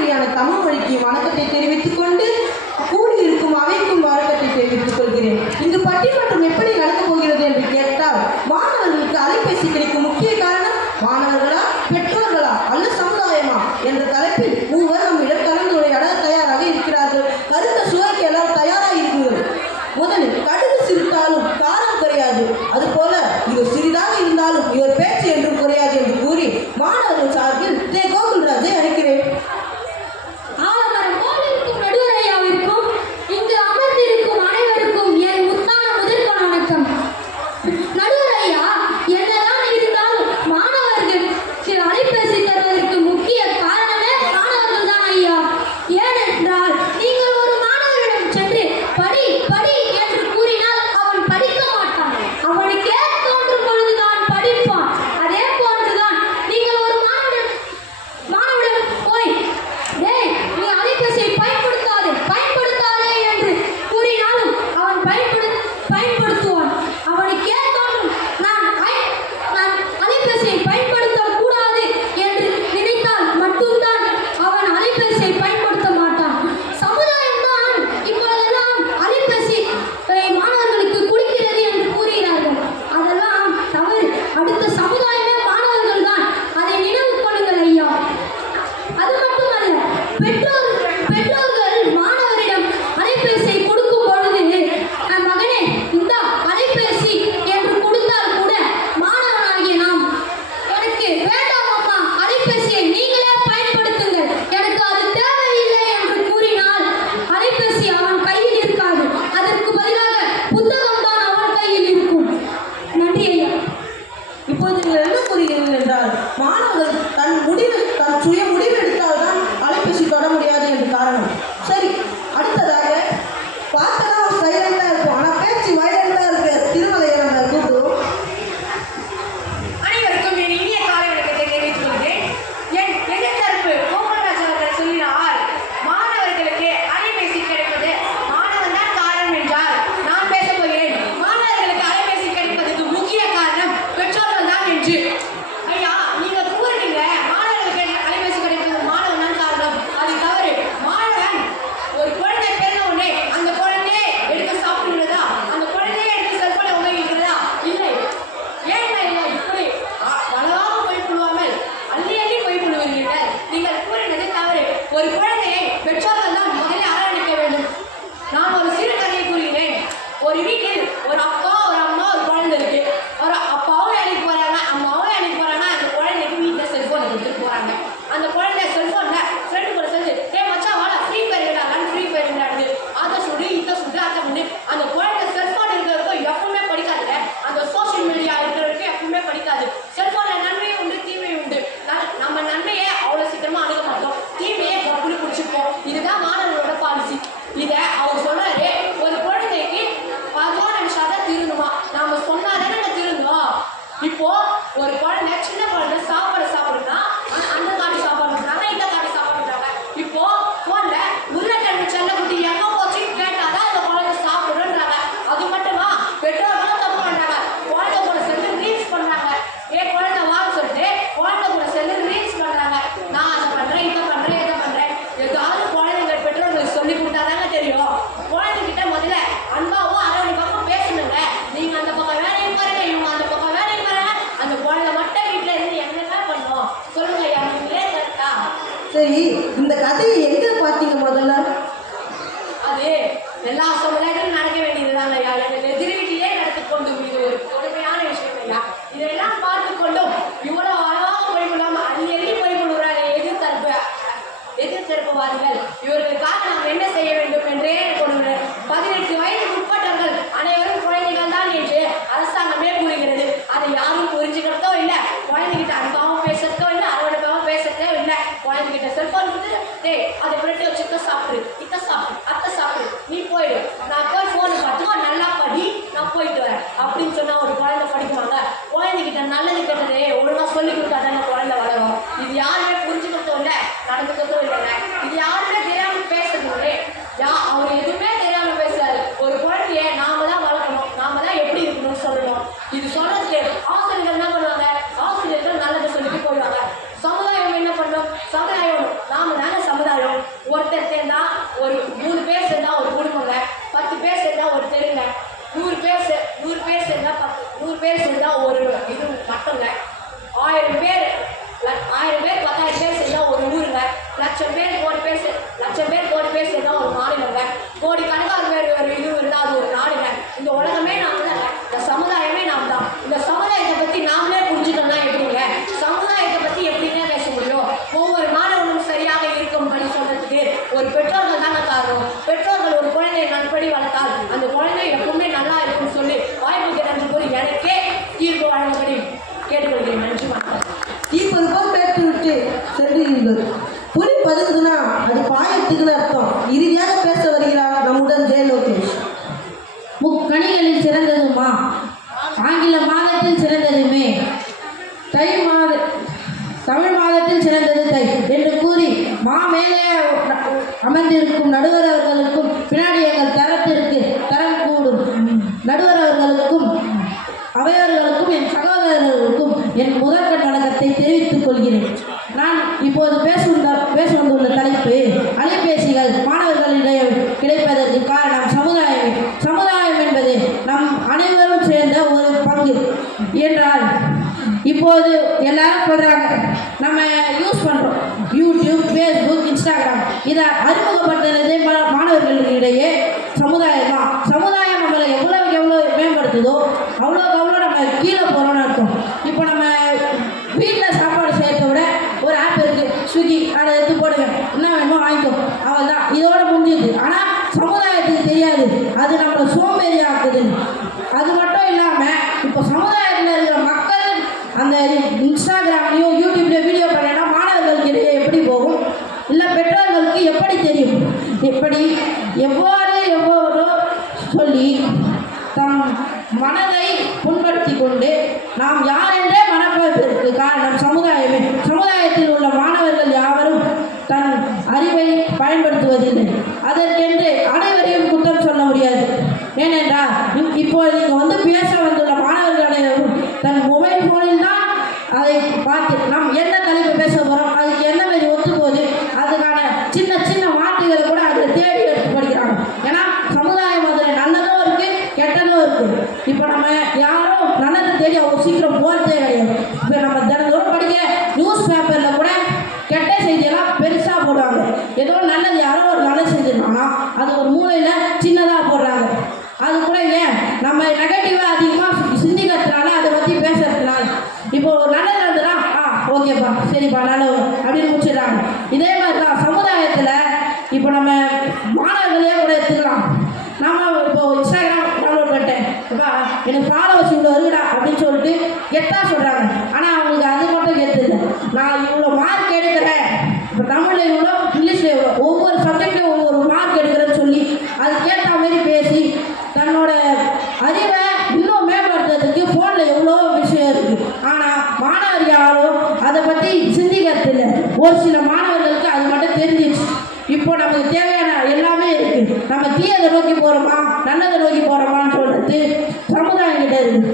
மாணவரியான தமிழ் மொழிக்கு வணக்கத்தை தெரிவித்துக் கொண்டு கூடியிருக்கும் அவைக்கும் வணக்கத்தை தெரிவித்துக் கொள்கிறேன். இங்கு பட்டிமன்றம் எப்படி நடக்கப் போகிறது என்று கேட்டால், மாணவர்களுக்கு அலைபேசி கிடைக்கும் முக்கிய காரணம் மாணவர்களா, பெற்றோர்களா அல்ல சமுதாயமா என்ற தலைப்பில் மூவர் நம்மிடம் கலந்துரையாட தயாராக இருக்கிறார்கள். கருத்தை சுவைக்கு எல்லாரும் தயாராக இருக்கிறது. முதலில் கடுகு சிரித்தாலும் காரம் குறையாது, அதுபோல இவர் சிறிதாக இருந்தாலும் இவர் பேச்சு என்றும் குறையாது என்று கூறி மாணவர்கள் சார்பில் கோகுல்ராஜை அழைக்கிறேன். ஒரு குழந்தை சின்ன குழந்தை சாப்பாடு சாப்பிடுனா அந்த காட்டி சாப்பாடுறாங்க, இந்த காட்டி சாப்பாடுறாங்க. இப்போ போன்ல உருளைக்கிழங்கு செல்லக்குட்டி எங்க போச்சு கேட்டாதான் அந்த குழந்தை சாப்பிடுன்றாங்க. அது மட்டுமா பெற்றோர்களும் தப்பு பண்றாங்க. குழந்தை கூட சேர்ந்து ரீல்ஸ் பண்றாங்க. குழந்தை வாங்க சொல்லிட்டு குழந்தை கூட சேர்ந்து ரீல்ஸ் பண்றாங்க. நான் அதை பண்றேன், இதை பண்றேன், இதை பண்றேன். ஏதாவது குழந்தைகள் பெற்றோர்களுக்கு சொல்லி கொடுத்தாதாங்க தெரியும். குழந்தைகிட்ட முதல்ல அன்பாவும் அரவணைப்பாவும் பேசணுங்க. நீங்க அந்த பக்கம் வேலையை பாருங்க, இவங்க அந்த பக்கம் வேலையை பாருங்க. அந்த குழந்தை மட்டும் வீட்டுல இருந்து என்னென்ன பண்ணும் சொல்லுங்க ஐயா, நீங்களே கரெக்டா? சரி, இந்த கதையை எங்க பாத்தீங்க முதல்ல? அது எல்லா சமுதாயத்திலும் நடக்க வேண்டியதுதாங்க ஐயா. எங்கள் எதிர் வீட்டிலே நடத்தி கொண்டு இது ஒரு கொடுமையான விஷயம் ஐயா. இதெல்லாம் பார்த்து கொண்டும் இவ்வளவு அழகாக பொய்கொள்ளாம அள்ளி அள்ளி பொய்கொள்கிறாங்க எதிர்த்தரப்புவாதிகள். இவர்களுக்காக நாம் என்ன செய்ய வேண்டும் என்றே கொண்டு 18 வயதுக்கு உட்பட்டவர்கள் அனைவரும் குழந்தைகள் தான் என்று அரசாங்கமே கூறுகிறது. அதை யாரும் புரிஞ்சுக்கிறதோ இல்லை, குழந்தைகிட்ட அன்பாவும் பேசுறதோ இல்லை, அரவணைப்பாவும் பேசுறதோ இல்லை. குழந்தைகிட்ட செல்போன் கொடுத்து அதை பிரெட்டு வச்சு இத்த சாப்பிடு, இத்த சாப்பிடு, அத்தை சாப்பிடு, நீ போயிடு, நான் போய் ஃபோனு பார்த்துக்கோ, நல்லா படி, நான் போயிட்டு வரேன் அப்படின்னு சொன்னா ஒரு குழந்தை படிக்குவாங்க? குழந்தைகிட்ட நல்லது கெட்டது ஒழுங்கா சொல்லி கொடுத்தாதான குழந்தை வளரும். இது யாருமே புரிஞ்சுக்கிறதோ இல்லை, நடந்துக்கிறதோ இல்லைங்க. இது யாருமே தெரியாம பேசுறது அவர் எதுவுமே தெரியாம பேசுறாரு. ஒரு குழந்தைய நாம தான் வளர்க்கணும், நாம தான் எப்படி இருக்கணும்னு சொல்லணும். இது சொல்றதுக்கு ஆசிரியர்கள் என்ன பண்ணுவாங்க? ஆசிரியர்கள் நல்லதை சொல்லிட்டு போயிடுவாங்க. சமுதாயம் என்ன பண்ணும்? சமுதாயம் நாம தானே சமுதாயம். ஒரு 3 பேர் சேர்ந்தா ஒரு குடும்பங்க, 10 பேர் சேர்ந்தா ஒரு தெருங்க, 100 பேர் சேர்ந்தா 100 பேர் சேர்ந்தா ஒரு இது மட்டுங்க, 1000 பேர் 10,000 பேர் சேர்ந்தா ஒரு ஊருங்க, லட்சம் பேர் கோடி பேர் சேர்ந்தா ஒரு மாநிலங்க, கோடிக்கணக்கான பேர் ஒரு இது இருந்தால் அது ஒரு நாடுங்க. இந்த உலகமே நாம் தாங்க, இந்த சமுதாயமே நாம் தான். இந்த சமுதாயத்தை பற்றி நாமளே புரிஞ்சுக்கணும்னா எப்படிங்க? சமுதாயத்தை பற்றி எப்படிங்க பேச முடியும்? ஒவ்வொரு மாணவனும் சரியாக இருக்கும்படி சொல்றதுக்கு ஒரு பெற்றோர்கள் தாங்க காரணம். பெற்றோர்கள் ஒரு குழந்தையை நன்படி வளர்த்தால் அந்த குழந்தை எப்பவுமே நல்லா இருக்கும்னு சொல்லி வாய்ப்புக்கு நன்றி கூறி எனக்கே தீர்ப்பு வழங்கப்படி கேட்டுக்கொள்கிறேன். நன்றி வணக்கம். தீர்ப்பது போல் பேட்டு விட்டு சென்றீர்கள். புலி பதுங்குனா அது பாயத்துக்குன்னு அர்த்தம். இறுதியாக பேச வருகிறார் நம்முடன் ஜெய லோகேஷ். முக்கணிகளில் சிறந்ததுமா, ஆங்கில மாதத்தில் சிறந்ததுமே, தமிழ் மாதத்தில் சிறந்தது தை என்று கூறி மேலே அமர்ந்திருக்கும் நடுவர் அவர்களுக்கும் பின்னாடி எங்கள் தரம் கூடும் நடுவர் அவர்களுக்கும் அவையவர்களுக்கும் என் சகோதரர்களுக்கும் என் முதற்கண் வணக்கத்தை தெரிவித்துக் கொள்கிறேன். நான் இப்போது பேச வந்துள்ள தலைப்பு அலைபேசிகள் மாணவர்களிடையே கிடைப்பதற்கு காரணம் சமுதாயமே. சமுதாயம் என்பது நம் அனைவரும் சேர்ந்த ஒரு பங்கு என்றால் இப்போது எல்லாரும் சொல்கிறாங்க நம்ம யூஸ் பண்ணுறோம் யூடியூப், ஃபேஸ்புக், இன்ஸ்டாகிராம். இதை அறிமுகப்படுத்துறதே மாணவர்களிடையே சமுதாயம் தான். சமுதாயம் நம்மளை எவ்வளோ மேம்படுத்துதோ அவ்வளோ நம்ம கீழே போகிறோம்னு அர்த்தம். இப்போ நம்ம வீட்டில் சாப்பாடு செய்யறத விட ஒரு ஆப் இருக்குது, ஸ்விக்கி, அதை எடுத்து போடுங்க, என்ன வேணுமோ வாங்கிக்கோ, அவள் தான், இதோட முடிஞ்சுது. ஆனால் சமுதாயத்துக்கு தெரியாது அது நம்மளை சோம்பேறி ஆக்குதுன்னு. அது மட்டும் இல்லாமல் இப்போ சமுதாயத்தில் இருக்கிற மக்கள் அந்த இன்ஸ்டாகிராம்லேயும் யூடியூப்லேயும் வீடியோ பண்ணேன்னா மாணவர்களுக்கு இடையே எப்படி போகும்? இல்லை பெற்றோர்களுக்கு எப்படி தெரியும்? எவ்வளோ சொல்லி தம் மனதை புண்படுத்தி கொண்டு நாம் யார் என்றே மனப்பதற்கு காரணம் சமுதாயமே. சமுதாயத்தில் உள்ள மாணவர்கள் யாவரும் தன் அறிவை பயன்படுத்துவதில்லை. அதற்கென்று அனைவரையும் குற்றம் சொல்ல முடியாது. ஏனென்றால் இப்போது இங்கே பேச வந்துள்ள மாணவர்கள் அனைவரும் தன் மொபைல் ஃபோனில் தான் அதை பார்த்து நாம் என்ன தலைப்பு பேச போகிறோம், அதுக்கு என்ன மாதிரி ஒத்து போகுது, அதுக்கான சின்ன சின்ன வார்த்தைகளை கூட அதில் தேடி எடுத்து படிக்கிறாங்க. ஏன்னா சமுதாயம் அதில் நல்லதும் இருக்குது, கெட்டதும் இருக்குது. இப்போ நம்ம யாரும் நல்லதை தேடி அவங்க சீக்கிரம் போகிறதே கிடையாது. இப்போ நம்ம தினந்தோறும் படிக்கிற நியூஸ் பேப்பரில் கூட கெட்ட செய்தியெல்லாம் பெருசாக போடுவாங்க. ஏதோ நல்லது யாரோ ஒரு நல்லது செஞ்சிருந்தாங்கன்னா அது ஒரு மூலையில் சின்னதாக போடுறாங்க. அது கூட ஏன் நம்ம நெகட்டிவாக அதிகமாக சிந்திக்கிறதுனால அதை பற்றி பேசுறதுனால இப்போ ஒரு நல்லது நடந்துன்னா ஓகேப்பா சரிப்பா நல்லது அப்படின்னு முடிச்சிடுறாங்க. இதே மாதிரி தான் சமுதாயத்தில் இப்போ நம்ம மாணவர்களே கூட எடுத்துக்கலாம். நம்ம இப்போ இன்ஸ்டாகிராம் டவுன்லோட் பண்ணிட்டேன், இப்போ எனக்கு ஃபாலோவர்ஸ் இவ்வளோ வருடா அப்படின்னு சொல்லிட்டு கெத்தாக சொல்கிறாங்க. ஆனால் அவங்களுக்கு அது மட்டும் கெத்து இல்லை. நான் இவ்வளோ மார்க் எடுக்கிறேன், இப்போ தமிழில் இவ்வளோ, இங்கிலீஷில் இவ்வளோ, ஒவ்வொரு சப்ஜெக்ட்லையும் ஒவ்வொரு மார்க் எடுக்கிறேன்னு சொல்லி அதுக்கேற்ற மாதிரி பேசி தன்னோட அறிவை இன்னும் மேம்படுத்துறதுக்கு ஃபோனில் எவ்வளோ விஷயம் இருக்குது. ஆனால் மாணவர் யாரும் அதை பற்றி சிந்திக்கிறது இல்லை. ஒரு சில மாணவர்களுக்கு அது மட்டும் தெரிஞ்சிச்சு. இப்போ நமக்கு தேவையான எல்லாமே இருக்குது. நம்ம தீயதை நோக்கி போகிறோமா நல்லதை நோக்கி போகிறோமான்னு சொல்கிறது சமுதாயம் கிட்ட இருக்குது.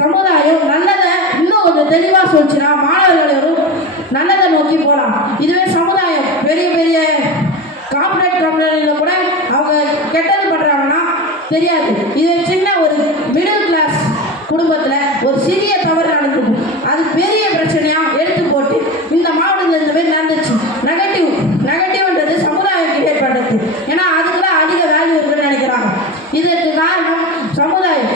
சமுதாயம் நல்லதை இன்னும் கொஞ்சம் தெளிவாக சொல்லிச்சுன்னா மாணவர்களும் நல்லதை நோக்கி போகலாம். இதுவே சமுதாயம் பெரிய பெரிய கார்பரேட் கம்பெனியில் கூட அவங்க கெட்டது பண்ணுறாங்கன்னா தெரியாது. இது சின்ன ஒரு மிடில் கிளாஸ் குடும்பத்தில் ஒரு சிறிய தவறு நடந்துடும், அது பெரிய பிரச்சனையாக எடுத்து போட்டு இந்த மாவட்டத்தில் இந்த மாதிரி நடந்துச்சு. நெகட்டிவ்ன்றது சமுதாயம் கிரியேட் பண்ணுறது. ஏன்னா அதுக்கெல்லாம் அதிக வேல்யூ இருக்குன்னு நினைக்கிறாங்க. இதற்கு காரணம்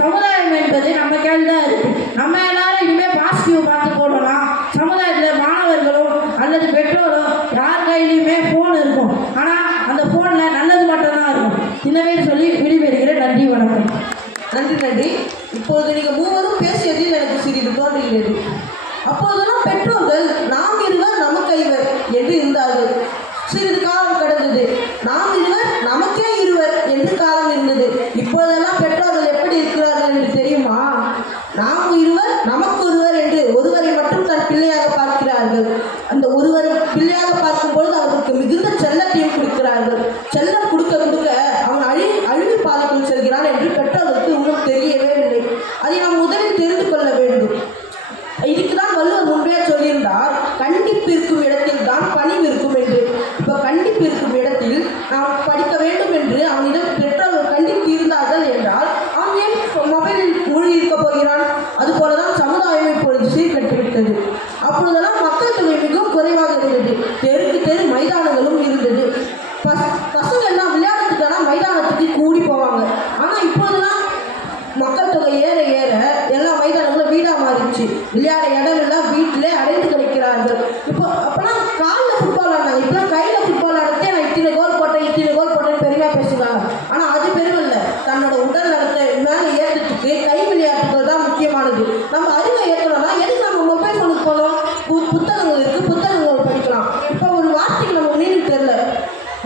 சமுதாயம் என்பது நம்ம கையில் தான் இருக்குது. நம்ம எல்லாரும் இனிமேல் பாசிட்டிவ் பார்த்து போனோம்னா சமுதாயத்தில் மாணவர்களோ அல்லது பெற்றோரோ யார் கையிலையுமே ஃபோன் இருக்கும். ஆனால் அந்த ஃபோனில் நல்லது மட்டும்தான் இருக்கும். இந்த மாதிரி சொல்லி விடைபெறுகிறேன். நன்றி, வணக்கம். நன்றி. இப்போது நீங்கள் மூவரும் பேசியதில் எனக்கு சிறிது தோன்றுகிறது. அப்போதெல்லாம் பெற்றோர்கள் நாம் இருவர் நமக்கு ஐவர் என்று இருந்தார்கள். சிறிது காலம் கடந்தது, நாம் இருவர் நமக்கே இருவர் என்று காலம் இருந்தது. இப்போதெல்லாம் பெற்றோர்கள் எப்படி இருக்கிறார்கள் என்று தெரியுமா? நாம் இருவர் நமக்கு ஒருவர் என்று ஒருவரை மட்டும் தன் பிள்ளையாக பார்க்கிறார்கள். அந்த ஒருவரை பிள்ளையாக பார்க்கும் பொழுது அவருக்கு மிகுந்த செல்லத்தையும் கொடுக்கிறார்கள். செல்லம் கொடுக்க கொடுக்க அவன் அழிவு பாதைக்குள் செல்கிறான் என்று பெற்றோர்களுக்கு இன்னும் தெரியவே இல்லை. அதை நாம் முதலில் தெரிந்து கொள்ள வேண்டும். இதுக்குதான் வள்ளுவர் முன்பே சொல்லியிருந்தார், கண்டிப்பு இருக்கும் இடத்தில் தான் பணிவு இருக்கும் என்று. இப்போ கண்டிப்பு இருக்கும் இடத்தில் நாம்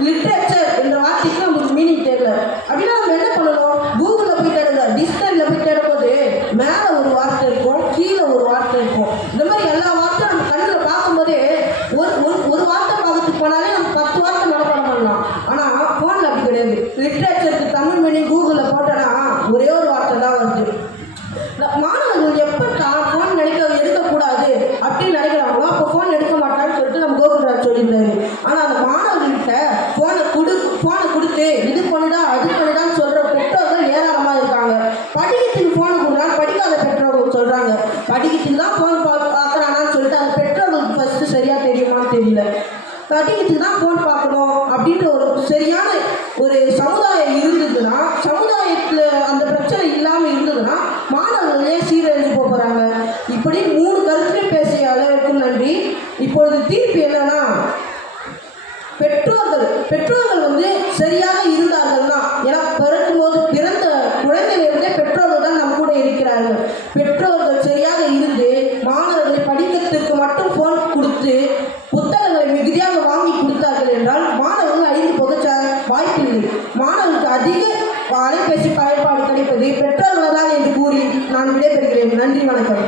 லிட்ரேச்சர் என்ற வார்த்தைக்கு நமக்கு மீனிங் தெரியல. அப்படின்னா நம்ம என்ன பண்ணணும்? கூகுளில் போய் தேடுங்க, டிக்ஷனரியில் போய் தேடும்போது மேலே ஒரு வார்த்தை இருக்கும், கீழே ஒரு வார்த்தை இருக்கும். இந்த மாதிரி எல்லா வார்த்தையும் நம்ம கண்ணில் பார்க்கும்போதே ஒரு வார்த்தை பார்க்கறதுக்கு போனாலே நம்ம 10 வார்த்தை மனப்பாடம் பண்ணலாம். ஆனால் ஃபோனில் அப்படி கிடையாது. லிட்ரேச்சருக்கு தமிழ் மீனிங் கூகுளில் போட்டோன்னா ஒரே ஒரு வார்த்தை தான் வருது. மாணவர்கள் எப்போ ஃபோன் எடுக்கக்கூடாது அப்படின்னு நினைக்கிறாங்களோ அப்போ ஃபோன் எடுக்க மாட்டான்னு சொல்லிட்டு நம்ம கோகுல்ராஜ் சொல்லியிருந்தாரு. ஆனால் அந்த மாணவர்கள்கிட்ட ஃபோனை கொடுத்து இது பண்ணுடா அது பண்ணுடான்னு சொல்கிற பெற்றோர்கள் ஏராளமாக இருக்காங்க. படிக்கிறதுக்கு ஃபோனை கொடுக்குறாங்க, படிக்காத பெற்றோர்கள் சொல்கிறாங்க படிக்கிறதுக்கு தான் ஃபோன் பார்க்குறானான்னு சொல்லிட்டு அந்த பெற்றோர்களுக்கு ஃபஸ்ட்டு சரியாக தெரியுமான்னு தெரியல. படிக்கிறதுக்கு தான் ஃபோன் பார்க்கணும் அப்படின்ற ஒரு சரியான ஒரு சமுதாயம் இருந்ததுன்னா, சமுதாயத்தில் அந்த பிரச்சனை இல்லாமல் இருந்ததுன்னா மாணவர்களே சீரழிஞ்சு போகிறாங்க. இப்படி 3 கருத்துலையும் பேசிய அளவுக்கு நன்றி. இப்பொழுது தீர்ப்பு என்னன்னா, பெற்றோர்கள் வந்து சரியாக இருந்தார்கள்னா, ஏன்னா பிறந்த குழந்தையிலிருந்தே பெற்றோர்கள் தான் நம்ம கூட இருக்கிறார்கள். பெற்றோர்கள் சரியாக இருந்து மாணவர்களை படிக்கிறதுக்கு மட்டும் ஃபோன் கொடுத்து புத்தகங்களை மிகுதியாக வாங்கி கொடுத்தார்கள் என்றால் மாணவர்கள் அழிந்து போக வாய்ப்பில்லை. மாணவர்களுக்கு அதிக அலைபேசி பயன்பாடு கிடைப்பது பெற்றோர்களால் என்று கூறி நான் விடைபெறுகிறேன். நன்றி, வணக்கம்.